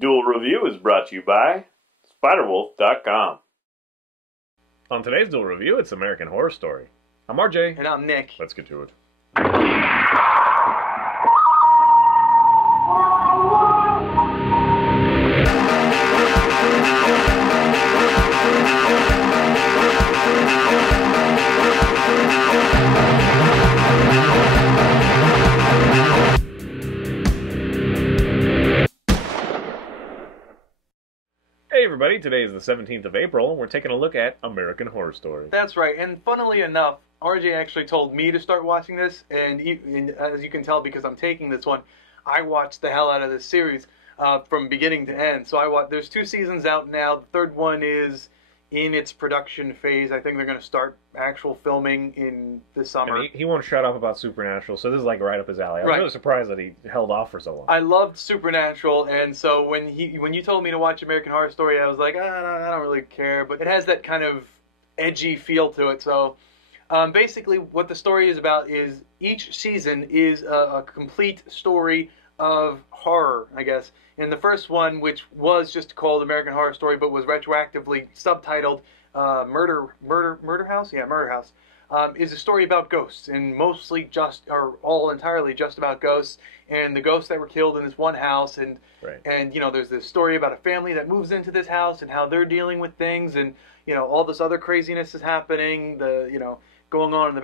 Duel Review is brought to you by SpiderWolf.com. On today's Duel Review, it's American Horror Story. I'm RJ. And I'm Nick. Let's get to it. Hey everybody, today is the 17th of April, and we're taking a look at American Horror Story. That's right, and funnily enough, RJ actually told me to start watching this, and as you can tell because I'm taking this one, I watched the hell out of this series from beginning to end. So there's 2 seasons out now, the third one is in its production phase. I think they're going to start actual filming in the summer. And he won't shut up about Supernatural, so this is like right up his alley. I was really surprised that he held off for so long. I loved Supernatural, and so when you told me to watch American Horror Story, I was like, I don't really care, but it has that kind of edgy feel to it. So basically what the story is about is each season is a complete story of horror, I guess. And the first one, which was just called American Horror Story, but was retroactively subtitled Murder House? Yeah, Murder House. Is a story about ghosts, and entirely just about ghosts, and the ghosts that were killed in this one house, and there's this story about a family that moves into this house and how they're dealing with things, and all this other craziness is happening, going on in the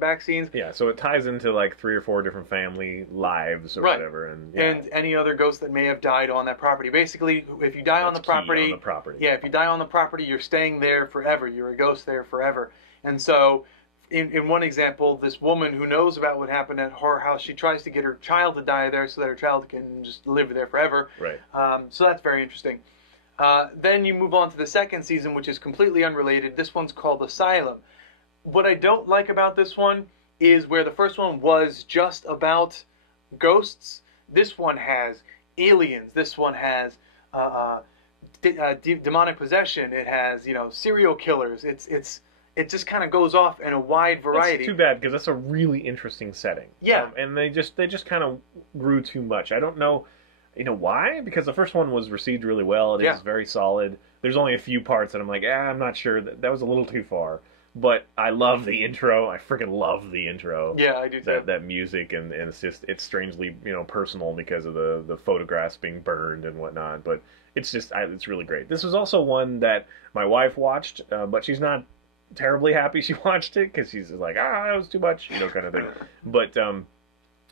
back scenes. Yeah, so it ties into like 3 or 4 different family lives or whatever, and any other ghosts that may have died on that property. Basically, if you die on the property, if you die on the property, you're staying there forever. You're a ghost there forever. And so, in one example, this woman who knows about what happened at her house, she tries to get her child to die there so that her child can just live there forever. Right. So that's very interesting. Then you move on to the second season, which is completely unrelated. This one's called Asylum. What I don't like about this one is where the first one was just about ghosts. This one has aliens. This one has demonic possession. It has serial killers. It just kind of goes off in a wide variety. It's too bad because that's a really interesting setting. Yeah, and they just kind of grew too much. I don't know, why? Because the first one was received really well. It is very solid. There's only a few parts that I'm like, I'm not sure that was a little too far. But I love the intro. I freaking love the intro. Yeah, I do too. That music, and it's strangely personal because of the photographs being burned and whatnot. But it's really great. This was also one that my wife watched, but she's not terribly happy she watched it because she's like, that was too much, kind of thing. But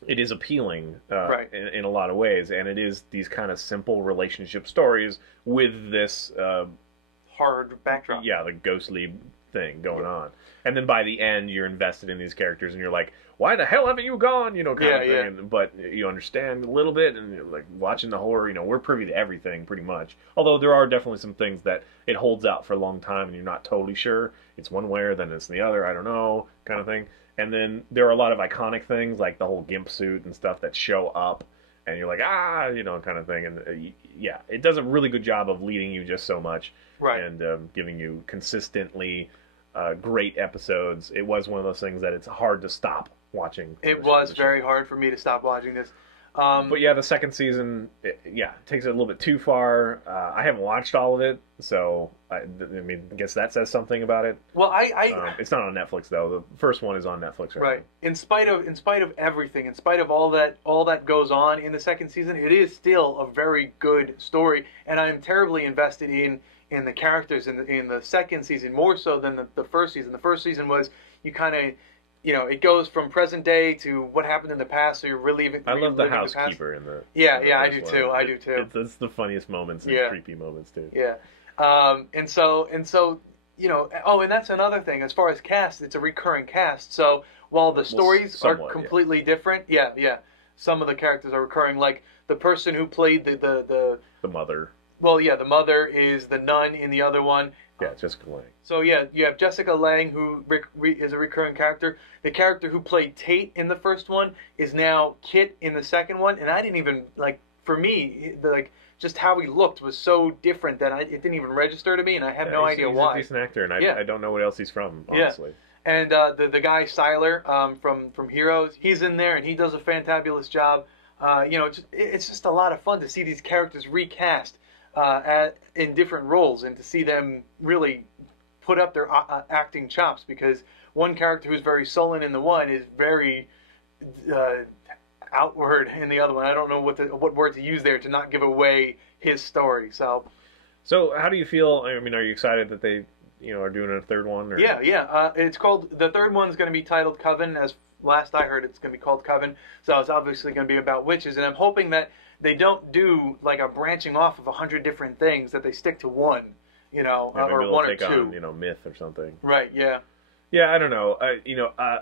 it is appealing in a lot of ways, and it is these kind of simple relationship stories with this hard backdrop. Yeah, the ghostly thing going on, and then by the end you're invested in these characters and you're like, why the hell haven't you gone, kind of thing. But you understand a little bit, and you're like watching the horror, we're privy to everything pretty much, although there are definitely some things that it holds out for a long time and you're not totally sure it's one way or then it's the other, I don't know, kind of thing. And then there are a lot of iconic things like the whole gimp suit and stuff that show up and you're like, kind of thing. And it does a really good job of leading you just so much, and giving you consistently great episodes. It was one of those things that it's hard to stop watching. It was very hard for me to stop watching this. But yeah, the second season, takes it a little bit too far. I haven't watched all of it, so I guess that says something about it. Well, it's not on Netflix though. The first one is on Netflix right now. In spite of everything, in spite of all that goes on in the second season, it is still a very good story, and I'm terribly invested in the characters in the second season, more so than the first season. The first season was you kind of, it goes from present day to what happened in the past, so you're reliving. I love the housekeeper in the. I do too. I do too. It's the funniest moments and creepy moments too. Yeah, and so and that's another thing. As far as cast, it's a recurring cast. So while the stories are completely different, some of the characters are recurring. Like the person who played the mother. Well, the mother is the nun in the other one. Yeah, Jessica Lange. So you have Jessica Lange, who is a recurring character. The character who played Tate in the first one is now Kit in the second one, and I didn't even for me, just how he looked was so different that it didn't even register to me, and I have no idea why. He's a decent actor, and I don't know what else he's from, honestly. Yeah. And the guy Siler from Heroes, he's in there, and he does a fantabulous job. It's just a lot of fun to see these characters recast in different roles and to see them really put up their acting chops, because one character who's very sullen in the one is very outward in the other one. I don't know what word to use there to not give away his story. So how do you feel? I mean, are you excited that they are doing a third one? Or? Yeah. It's called, the third one's going to be titled Coven. As last I heard, it's going to be called Coven. So it's obviously going to be about witches, and I'm hoping that they don't do like a branching off of 100 different things, that they stick to one, or one or two. On, myth or something. Right. Yeah. Yeah, I don't know.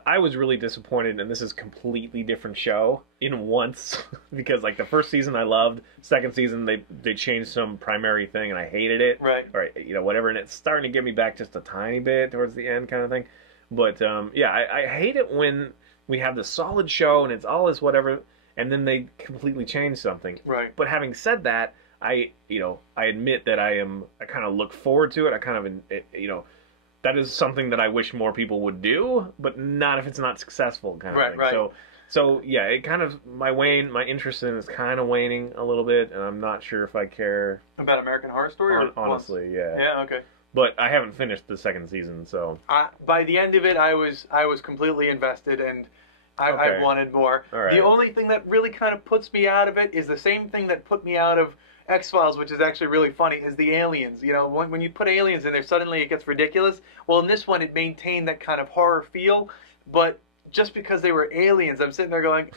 I was really disappointed, and this is a completely different show in once because like the first season I loved, second season they changed some primary thing and I hated it. Right. Or whatever, and it's starting to get me back just a tiny bit towards the end kind of thing. But I hate it when we have the solid show and it's all this whatever, and then they completely change something. Right. But having said that, I admit that I kind of look forward to it. I kind of that is something that I wish more people would do, but not if it's not successful kind of thing. Right. So yeah, it kind of my interest in it is kind of waning a little bit, and I'm not sure if I care about American Horror Story. Honestly, yeah. Yeah. Okay. But I haven't finished the second season, so by the end of it, I was completely invested, and I wanted more. All right. The only thing that really kind of puts me out of it is the same thing that put me out of X-Files, which is actually really funny, is the aliens. When you put aliens in there, suddenly it gets ridiculous. Well, in this one, it maintained that kind of horror feel, but just because they were aliens, I'm sitting there going,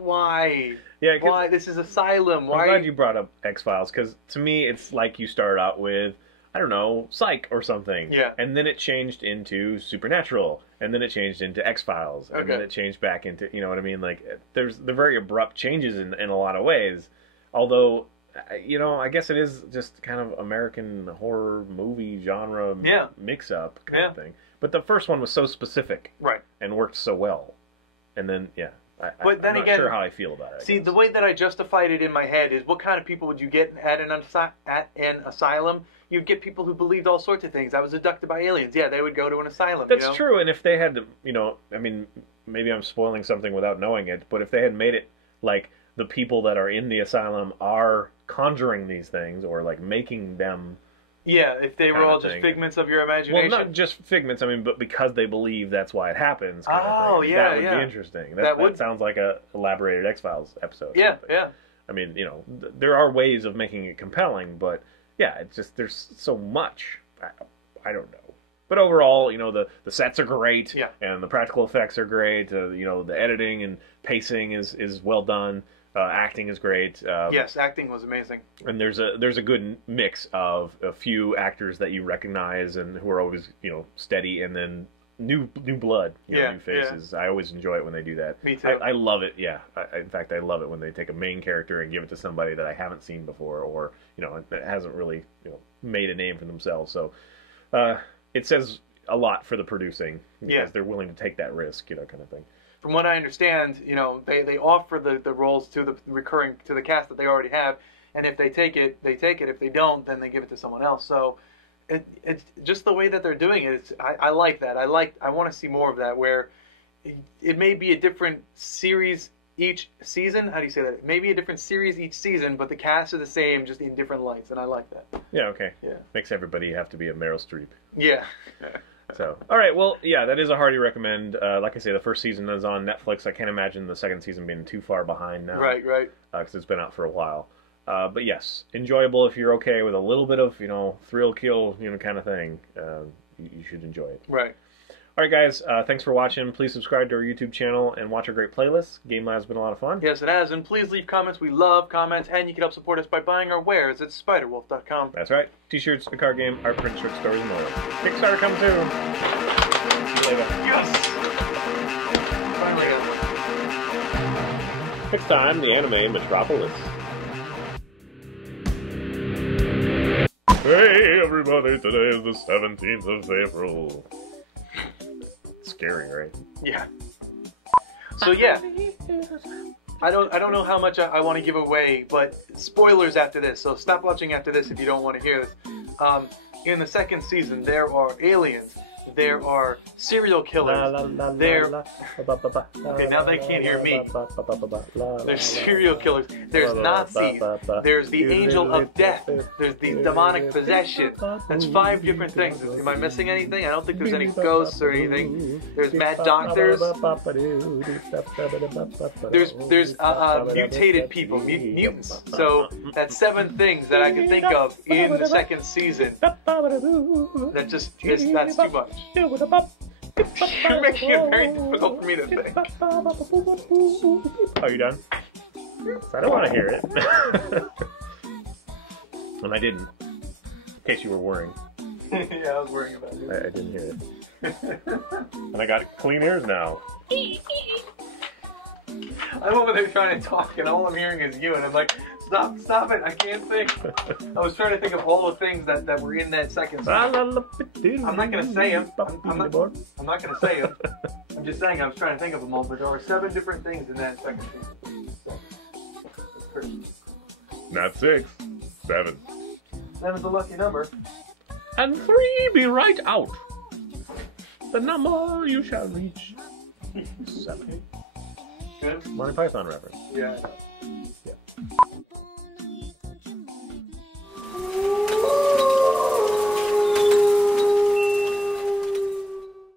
why? Yeah, why? This is Asylum. Why? I'm glad you brought up X-Files, because to me, it's like you started out with, I don't know, Psych or something. Yeah. And then it changed into Supernatural, and then it changed into X-Files, and then it changed back into, you know what I mean? Like, they're very abrupt changes in a lot of ways, although... I guess it is just kind of American horror movie genre mix-up kind of thing. But the first one was so specific, right, and worked so well. And then, I'm not sure how I feel about it. See, the way that I justified it in my head is, what kind of people would you get at an asylum? You'd get people who believed all sorts of things. I was abducted by aliens. Yeah, they would go to an asylum. That's true. And if they had, I mean, maybe I'm spoiling something without knowing it, but if they had made it like the people that are in the asylum are conjuring these things, or like making them, if they were all just figments of your imagination. Well, not just figments, I mean, but because they believe that's why it happens kind of thing. That would be interesting. That sounds like a elaborated X-Files episode. Yeah. I mean, there are ways of making it compelling, but it's just there's so much. I don't know. But overall, the sets are great, and the practical effects are great. The editing and pacing is well done. Acting is great. Yes, acting was amazing. And there's a good mix of a few actors that you recognize and who are always steady, and then new blood, new faces. Yeah. I always enjoy it when they do that. Me too. I love it. Yeah. In fact, I love it when they take a main character and give it to somebody that I haven't seen before, or that hasn't really made a name for themselves. So it says a lot for the producing, because they're willing to take that risk, kind of thing. From what I understand, they offer the roles to the cast that they already have, and if they take it, they take it. If they don't, then they give it to someone else. So it's just the way that they're doing it. I like that. I want to see more of that, where it may be a different series each season. How do you say that? It may be a different series each season, but the cast are the same, just in different lights, and I like that. Yeah. Okay. Yeah. Makes everybody have to be a Meryl Streep. Yeah. So, all right, well, that is a hearty recommend. Like I say, the first season is on Netflix. I can't imagine the second season being too far behind now. Right. Because it's been out for a while. But yes, enjoyable if you're okay with a little bit of, thrill kill, kind of thing. You should enjoy it. Right. All right, guys, thanks for watching. Please subscribe to our YouTube channel and watch our great playlists. Game Lab's been a lot of fun. Yes, it has. And please leave comments. We love comments. And you can help support us by buying our wares at spiderwolf.com. That's right. T-shirts, the card game, art print, short stories, and more. Kickstarter coming soon. See you later. Yes! Finally got one. Next time, the anime Metropolis. Hey, everybody. Today is the 17th of April. Scary, right? Yeah. So I don't know how much I want to give away, but spoilers after this. So stop watching after this if you don't want to hear this. In the second season, there are aliens, There are serial killers. Okay, now they can't hear me. There's serial killers. There's Nazis. There's the angel of death. There's the demonic possession. That's 5 different things. Am I missing anything? I don't think there's any ghosts or anything. There's mad doctors. There's mutated people, mutants. So that's 7 things that I can think of in the 2nd season. That's too much. You're making it very difficult for me to think. Are you done? I don't want to hear it. And I didn't. In case you were worrying. Yeah, I was worrying about it. I didn't hear it. And I got clean ears now. I'm over there trying to talk, and all I'm hearing is you, and I'm like, stop it, I can't think. I was trying to think of all the things that were in that 2nd season. I'm not going to say them. I'm not going to say them. I'm just saying I was trying to think of them all, but there are 7 different things in that 2nd season. Not 6, 7. 7's a lucky number. And 3 be right out. The number you shall reach. 7. Good. Monty Python reference. Yeah.